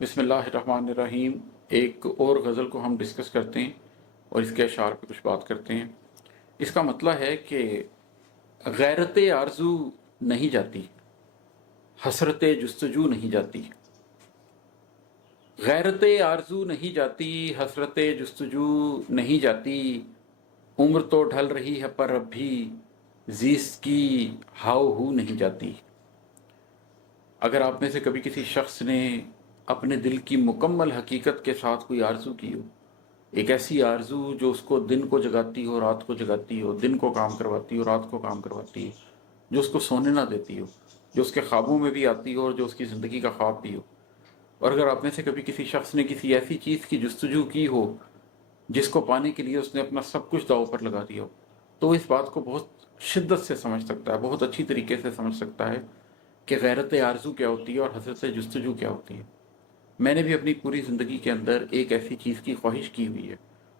बिस्मिल्लाहिर्रहमानिर्रहीम। एक और गज़ल को हम डिस्कस करते हैं और इसके अशार पे कुछ बात करते हैं। इसका मतलब है कि गैरत आरज़ू नहीं जाती, हसरत जुस्तजू नहीं जाती। गैरत आरज़ू नहीं जाती, हसरत जुस्तजू नहीं जाती। उम्र तो ढल रही है पर अब भी ज़ीस्त की हाव हू नहीं जाती। अगर आप में से कभी किसी शख्स ने अपने दिल की मुकम्मल हकीकत के साथ कोई आरज़ू की हो, एक ऐसी आरज़ू जो उसको दिन को जगाती हो, रात को जगाती हो, दिन को काम करवाती हो, रात को काम करवाती हो, जो उसको सोने ना देती हो, जो उसके ख्वाबों में भी आती हो और जो उसकी ज़िंदगी का ख्वाब भी हो। और अगर आप में से कभी किसी शख्स ने किसी ऐसी चीज़ की जुस्तजू की हो जिसको पाने के लिए उसने अपना सब कुछ दांव पर लगा दिया हो, तो इस बात को बहुत शिद्दत से समझ सकता है, बहुत अच्छी तरीके से समझ सकता है कि गैरत आरज़ू क्या होती है और हसरत जुस्तजू क्या होती है। मैंने भी अपनी पूरी ज़िंदगी के अंदर एक ऐसी चीज़ की ख्वाहिश की हुई है,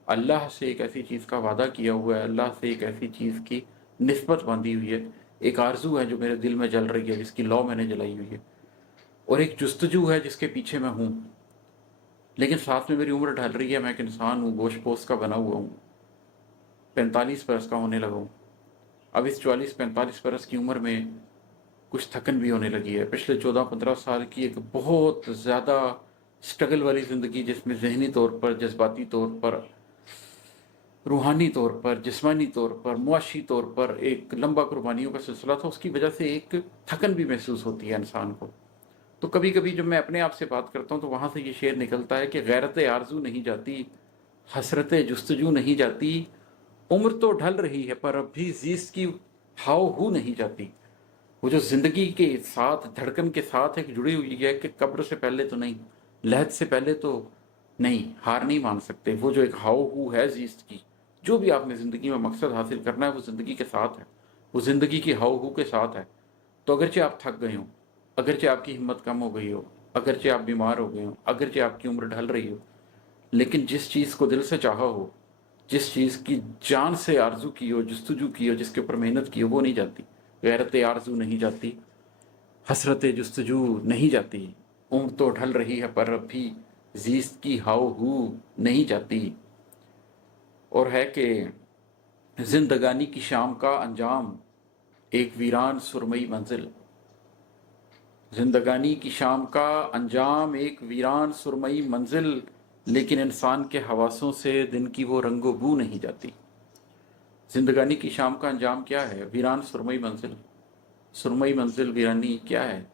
अल्लाह से एक ऐसी चीज़ का वादा किया हुआ है, अल्लाह से एक ऐसी चीज़ की निस्बत बांधी हुई है, एक आरज़ू है जो मेरे दिल में जल रही है, जिसकी लौ मैंने जलाई हुई है, और एक जुस्तजू है जिसके पीछे मैं हूँ। लेकिन साथ में मेरी उम्र ढल रही है, मैं एक इंसान हूँ, गोश्त पोस्ट का बना हुआ हूँ, 45 बरस का होने लगा हूँ। अब इस 44-45 बरस की उम्र में कुछ थकन भी होने लगी है। पिछले 14-15 साल की एक बहुत ज़्यादा स्ट्रगल वाली ज़िंदगी, जिसमें ज़हनी तौर पर, जज्बाती तौर पर, रूहानी तौर पर, जिस्मानी तौर पर, मुआशी तौर पर एक लंबा कुर्बानियों का सिलसिला था, उसकी वजह से एक थकन भी महसूस होती है इंसान को। तो कभी कभी जब मैं अपने आप से बात करता हूँ तो वहाँ से ये शेर निकलता है कि गैरत आरज़ू नहीं जाती, हसरत जुस्तजू नहीं जाती। उम्र तो ढल रही है पर अब भी ज़ीस्त की हाव हू नहीं जाती। वो जो ज़िंदगी के साथ, धड़कन के साथ एक जुड़ी हुई है कि कब्र से पहले तो नहीं, लहद से पहले तो नहीं, हार नहीं मान सकते। वो जो एक हाव हू है ज़ीस्त की, जो भी आपने ज़िंदगी में मकसद हासिल करना है वो ज़िंदगी के साथ है, वो ज़िंदगी की हाव हू के साथ है। तो अगरचे आप थक गए हो, अगरचे आपकी हिम्मत कम हो गई हो, अगरचे आप बीमार हो गए हो, अगरचे आपकी उम्र ढल रही हो, लेकिन जिस चीज़ को दिल से चाहा हो, जिस चीज़ की जान से आरज़ू की हो, जुस्तजू की हो, जिसके ऊपर मेहनत की हो, वो नहीं जाती। गैरत आरज़ू नहीं जाती, हसरत जुस्तजू नहीं जाती। उम्र तो ढल रही है पर अब भी ज़ीस्त की हाव हू नहीं जाती। और है कि जिंदगानी की शाम का अंजाम एक वीरान सुरमई मंजिल। जिंदगानी की शाम का अंजाम एक वीरान सुरमई मंजिल, लेकिन इंसान के हवासों से दिन की वो रंगो बू नहीं जाती। जिंदगानी की शाम का अंजाम क्या है? वीरान सुरमई मंजिल। सुरमई मंजिल, वीरानी क्या है?